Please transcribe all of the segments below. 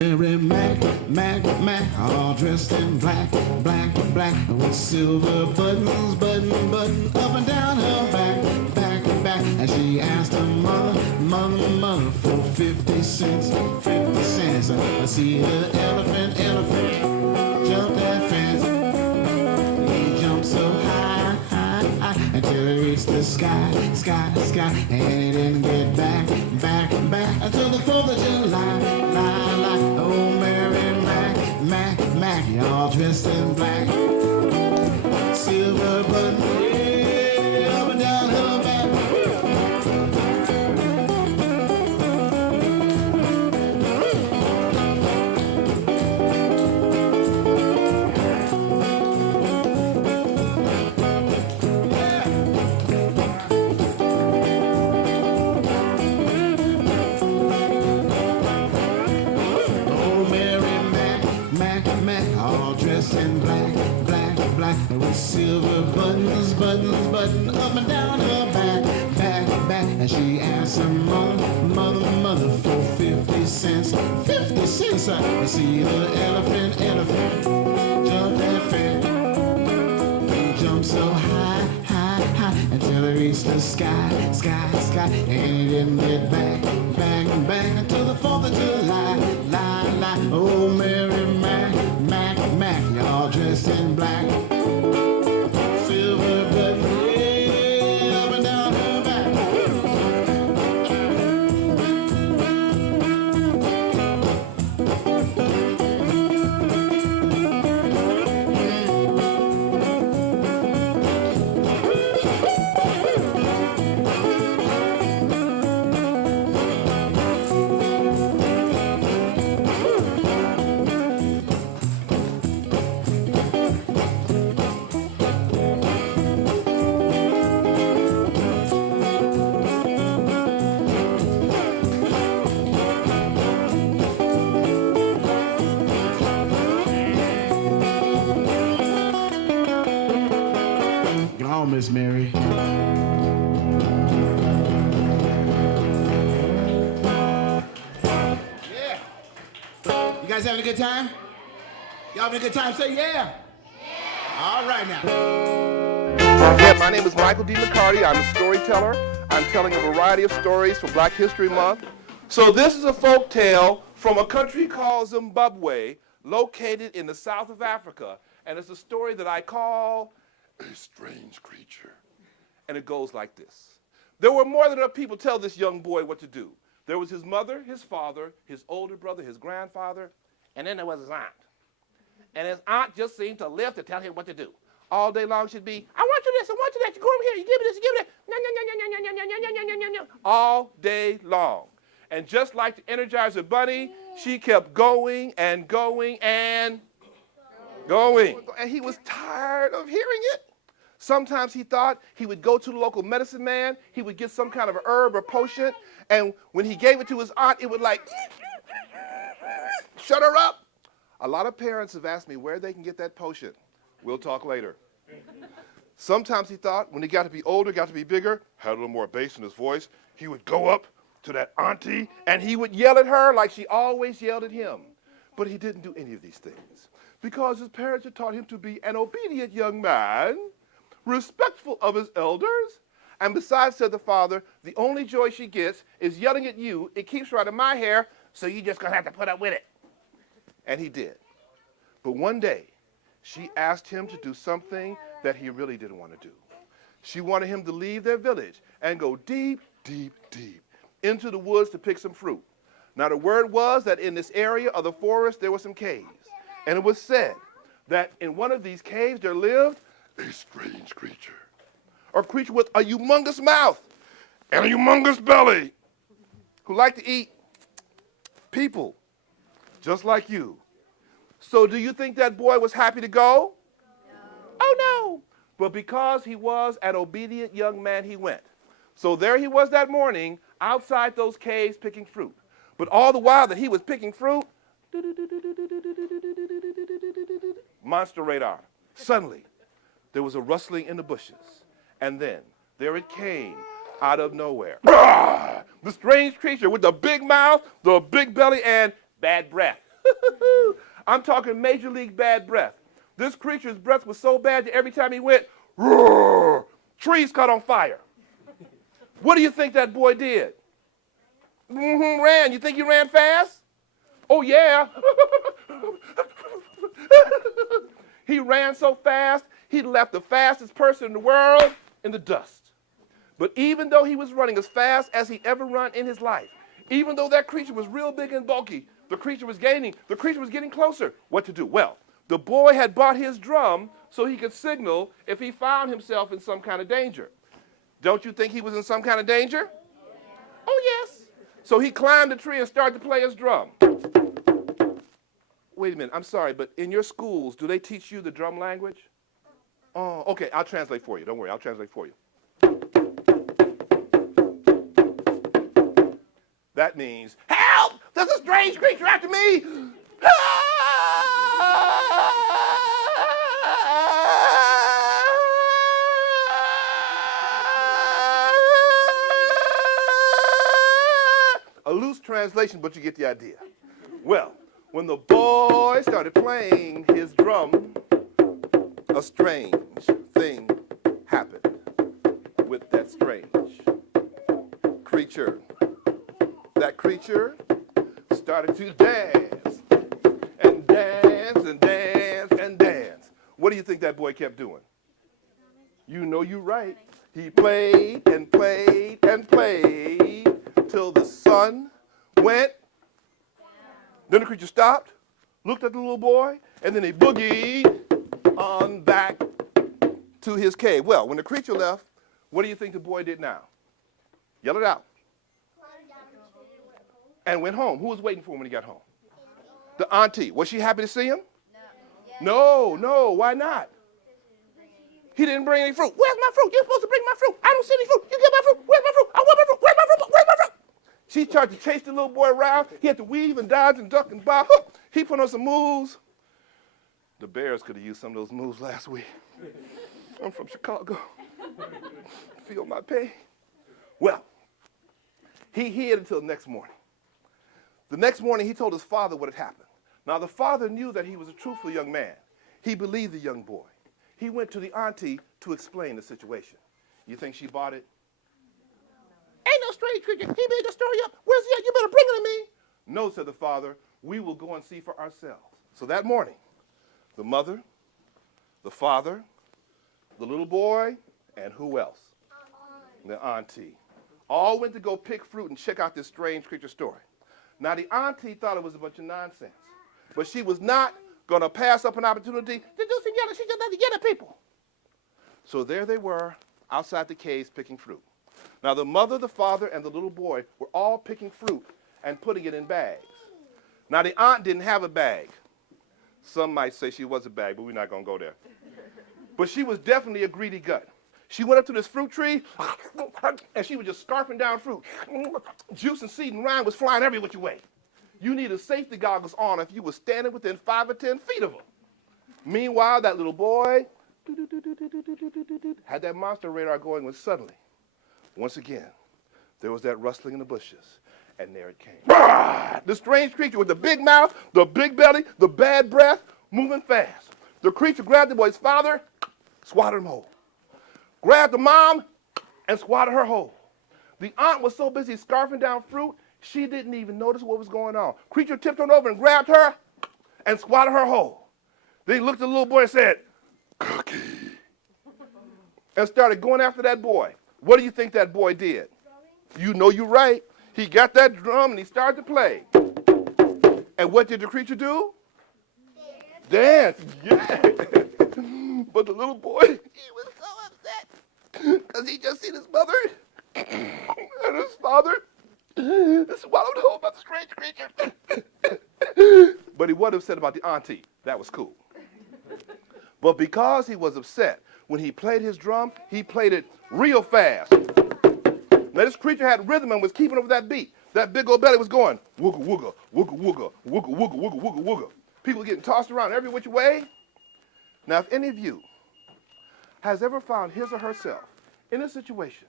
Mary Mac, all dressed in black, with silver button up and down her back. And she asked her mother for 50 cents. I see the elephant jump that fence. He jumped so high, until he reached the sky, and he didn't get back until the 4th of July. Oh, Mary Mac, y'all dressed in black, silver button, yeah, up and down her back. All dressed in black, with silver buttons up and down her back. And she asked her mother for 50 cents. I see the elephant jump that fence. He jumped so high, until he reached the sky, and he didn't get back until the 4th of July. Oh, Mary Mac, y'all dressed in black, silver button, yeah, up and down her back. Go on, Miss Mary. Yeah. You guys having a good time? Y'all having a good time? Say yeah. All right now. Yeah, my name is Michael D. McCarty. I'm a storyteller. I'm telling a variety of stories for Black History Month. So this is a folk tale from a country called Zimbabwe, located in the south of Africa. And it's a story that I call A Strange Creature. And it goes like this. There were more than enough people to tell this young boy what to do. There was his mother, his father, his older brother, his grandfather, and then there was his aunt. And his aunt just seemed to live to tell him what to do. All day long she'd be, I want you this, I want you that, you go over here, you give me this, you give me that, all day long. And just like the Energizer Bunny, she kept going and going and going. And he was tired of hearing it. Sometimes he thought he would go to the local medicine man, he would get some kind of a herb or potion, and when he gave it to his aunt, it would like, shut her up. A lot of parents have asked me where they can get that potion. We'll talk later. Sometimes he thought when he got to be older, got to be bigger, had a little more bass in his voice, he would go up to that auntie and he would yell at her like she always yelled at him. But he didn't do any of these things because his parents had taught him to be an obedient young man, respectful of his elders, and besides, said the father, the only joy she gets is yelling at you. It keeps her out of my hair, so you just gonna have to put up with it. And he did. But one day, she asked him to do something that he really didn't want to do. She wanted him to leave their village and go deep into the woods to pick some fruit. Now the word was that in this area of the forest there were some caves. And it was said that in one of these caves there lived a strange creature. A creature with a humongous mouth and a humongous belly who liked to eat people just like you. So do you think that boy was happy to go? No. Oh, no. But because he was an obedient young man, he went. So there he was that morning outside those caves picking fruit. But all the while that he was picking fruit, monster radar. Suddenly, there was a rustling in the bushes. And then there it came out of nowhere. The strange creature with the big mouth, the big belly, and bad breath. I'm talking major league bad breath. This creature's breath was so bad that every time he went, roar, trees caught on fire. What do you think that boy did? Ran. You think he ran fast? Oh, yeah. He ran so fast, he left the fastest person in the world in the dust. But even though he was running as fast as he ever run in his life, even though that creature was real big and bulky, the creature was getting closer. What to do? Well, the boy had bought his drum so he could signal if he found himself in some kind of danger. Don't you think he was in some kind of danger? Oh, yes. So he climbed a tree and started to play his drum. Wait a minute, I'm sorry, but in your schools, do they teach you the drum language? Oh, okay, I'll translate for you. Don't worry, I'll translate for you. That means, help! There's a strange creature after me! A loose translation, but you get the idea. Well, when the boy started playing his drum, a strange thing happened with that strange creature. That creature started to dance and dance and dance and dance. What do you think that boy kept doing? You know you're right. He played and played and played till the sun went. Then the creature stopped, looked at the little boy, and then he boogied on back to his cave. Well, when the creature left, what do you think the boy did now? Yell it out. And went home. Who was waiting for him when he got home? The auntie. Was she happy to see him? No. Why not? He didn't bring any fruit. Where's my fruit? You're supposed to bring my fruit. I don't see any fruit. You get my fruit. Where's my fruit? I want my fruit. Where's my fruit? Where's my fruit? She tried to chase the little boy around. He had to weave and dodge and duck and bob. He put on some moves. The Bears could have used some of those moves last week. I'm from Chicago. Feel my pain. Well, he hid until the next morning. The next morning, he told his father what had happened. Now, the father knew that he was a truthful young man. He believed the young boy. He went to the auntie to explain the situation. You think she bought it? Ain't no strange creature. He made the story up. Where's he at? You better bring it to me. No, said the father. We will go and see for ourselves. So that morning, the mother, the father, the little boy, and who else? The auntie. All went to go pick fruit and check out this strange creature story. Now, the auntie thought it was a bunch of nonsense, but she was not going to pass up an opportunity to do some yelling. She just had to yell at people. So there they were outside the caves picking fruit. Now, the mother, the father, and the little boy were all picking fruit and putting it in bags. Now, the aunt didn't have a bag. Some might say she was a bag, but we're not going to go there. But she was definitely a greedy gut. She went up to this fruit tree, and she was just scarfing down fruit. Juice and seed and rind was flying every which way. You needed safety goggles on if you were standing within 5 or 10 feet of them. Meanwhile, that little boy had that monster radar going when suddenly, once again, there was that rustling in the bushes, and there it came. The strange creature with the big mouth, the big belly, the bad breath, moving fast. The creature grabbed the boy's father, swatted him whole. Grabbed the mom and swatted her whole. The aunt was so busy scarfing down fruit, she didn't even notice what was going on. Creature tipped on over and grabbed her and swatted her whole. Then he looked at the little boy and said, "Cookie," and started going after that boy. What do you think that boy did? You know you're right. He got that drum and he started to play. And what did the creature do? Dance. Yeah. But the little boy, he was so upset because he just seen his mother and his father swallowed whole by the strange creature. But he wasn't upset about the auntie. That was cool. But because he was upset, when he played his drum, he played it real fast. Now this creature had rhythm and was keeping up with that beat. That big old belly was going wooga wooga, wooga wooga, wooga wooga, wooga wooga, wooga. People getting tossed around every which way. Now if any of you has ever found his or herself in a situation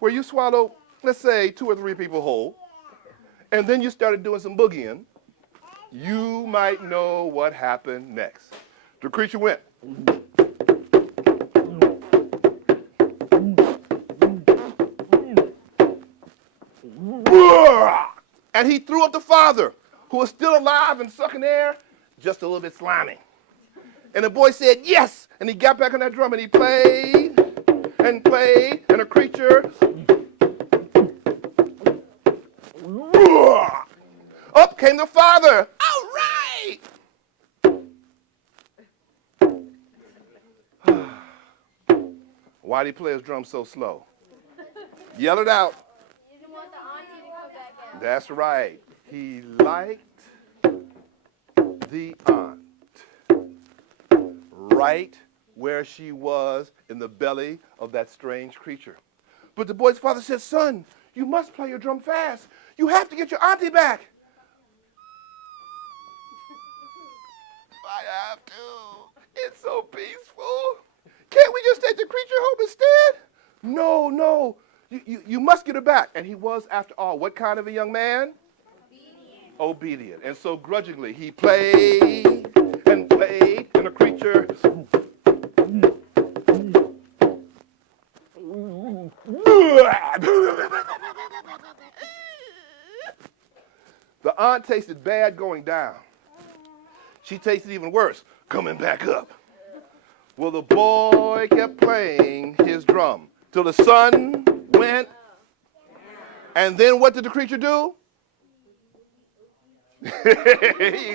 where you swallow, let's say, 2 or 3 people whole, and then you started doing some boogieing, You might know what happened next. The creature went. And he threw up the father, who was still alive and sucking air, just a little bit slimy. And the boy said, yes. And he got back on that drum and he played, and the creature. Up came the father. All right. Why did he play his drum so slow? Yell it out. He didn't want the auntie to come back out. That's right. He liked the aunt right where she was in the belly of that strange creature. But the boy's father said, son, you must play your drum fast. You have to get your auntie back. I have to. It's so peaceful. Can't we just take the creature home instead? No. You must get her back. And he was, after all, what kind of a young man? Obedient. And so grudgingly, he played, and the creature. The aunt tasted bad going down. She tasted even worse coming back up. Well, the boy kept playing his drum till the sun went. And then what did the creature do? He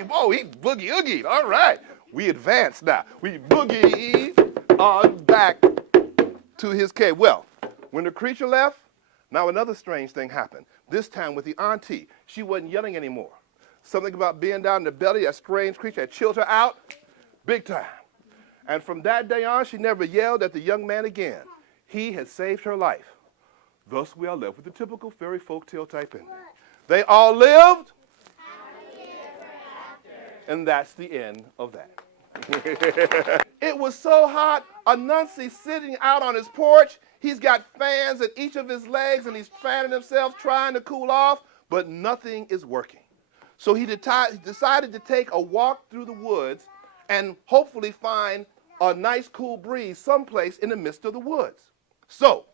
boogie oogied. All right. We advanced now. We boogied on back to his cave. Well, when the creature left, now another strange thing happened. This time with the auntie. She wasn't yelling anymore. Something about being down in the belly, that strange creature had chilled her out big time. And from that day on, she never yelled at the young man again. He had saved her life. Thus we are left with the typical fairy folktale type ending. They all lived, and that's the end of that. It was so hot, Anansi sitting out on his porch. He's got fans at each of his legs, and he's fanning himself, trying to cool off, but nothing is working. So he decided to take a walk through the woods and hopefully find a nice cool breeze someplace in the midst of the woods. So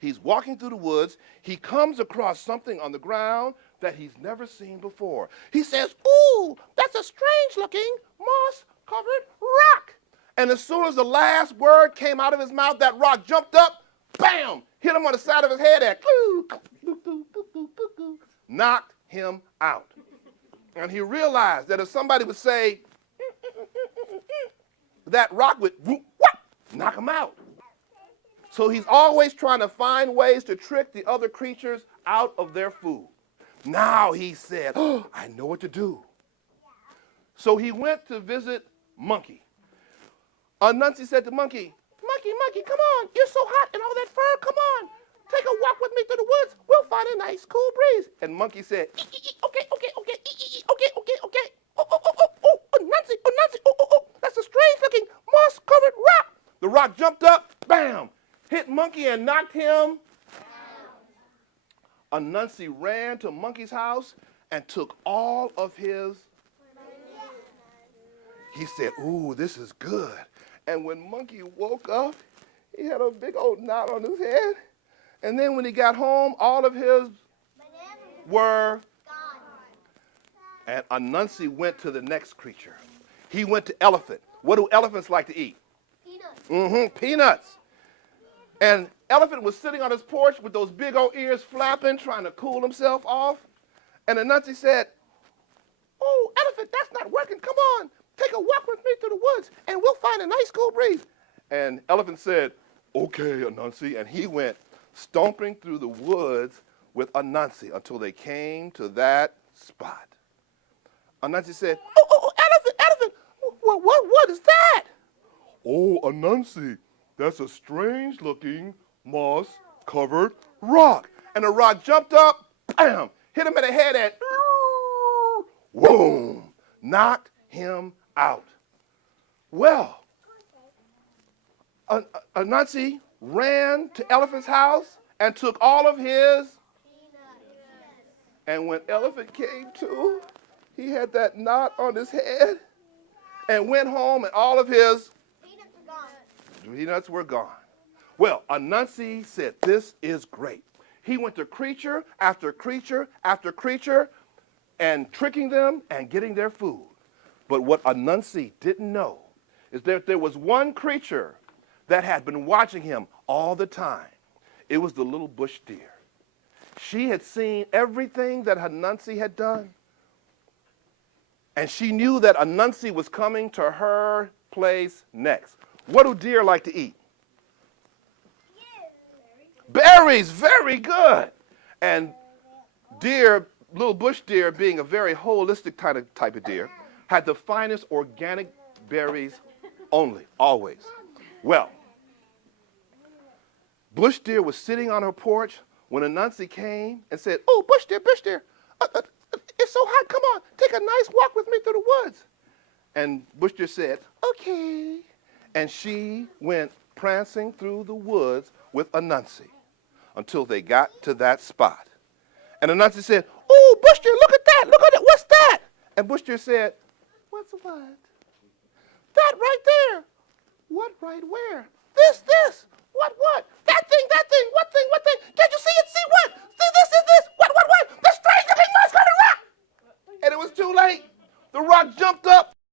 he's walking through the woods. He comes across something on the ground that he's never seen before. He says, ooh, that's a strange-looking moss-covered rock. And as soon as the last word came out of his mouth, that rock jumped up, bam, hit him on the side of his head and knocked him out. And he realized that if somebody would say, that rock would knock him out. So he's always trying to find ways to trick the other creatures out of their food. Now he said, oh, I know what to do. So he went to visit Monkey. Anansi said to Monkey, Monkey, come on. You're so hot and all that fur. Come on. Take a walk with me through the woods. We'll find a nice cool breeze. And Monkey said, okay. Oh, Anansi, oh. That's a strange-looking moss-covered rock. The rock jumped up, bam, hit Monkey and knocked him. Anansi ran to Monkey's house and took all of his. He said, ooh, this is good. And when Monkey woke up, he had a big old knot on his head. And then when he got home, all of his were gone. And Anansi went to the next creature. He went to Elephant. What do elephants like to eat? Peanuts. Peanuts. And Elephant was sitting on his porch with those big old ears flapping, trying to cool himself off. And Anansi said, oh, Elephant, that's not working. Come on, take a walk with me through the woods, and we'll find a nice cool breeze. And Elephant said, okay, Anansi. And he went stomping through the woods with Anansi until they came to that spot. Anansi said, oh, Elephant, what is that? Oh, Anansi, that's a strange-looking moss-covered rock. And the rock jumped up, bam, hit him in the head and boom, knocked him out. Well, Anansi ran to Elephant's house and took all of his. And when Elephant came to, he had that knot on his head and went home and all of his peanuts were gone. Well, Anansi said, this is great. He went to creature after creature after creature and tricking them and getting their food. But what Anansi didn't know is that there was one creature that had been watching him all the time. It was the little bush deer. She had seen everything that Anansi had done, and she knew that Anansi was coming to her place next. What do deer like to eat? Berries, very good. And deer, little bush deer, being a very holistic type of deer, had the finest organic berries only, always. Well, bush deer was sitting on her porch when Anansi came and said, oh, bush deer, it's so hot, come on, take a nice walk with me through the woods. And bush deer said, okay. And she went prancing through the woods with Anansi until they got to that spot. And Anansi said, oh, bush deer, look at it, what's that? And bush deer said, what's what? That right there. What right where? This. What? That thing,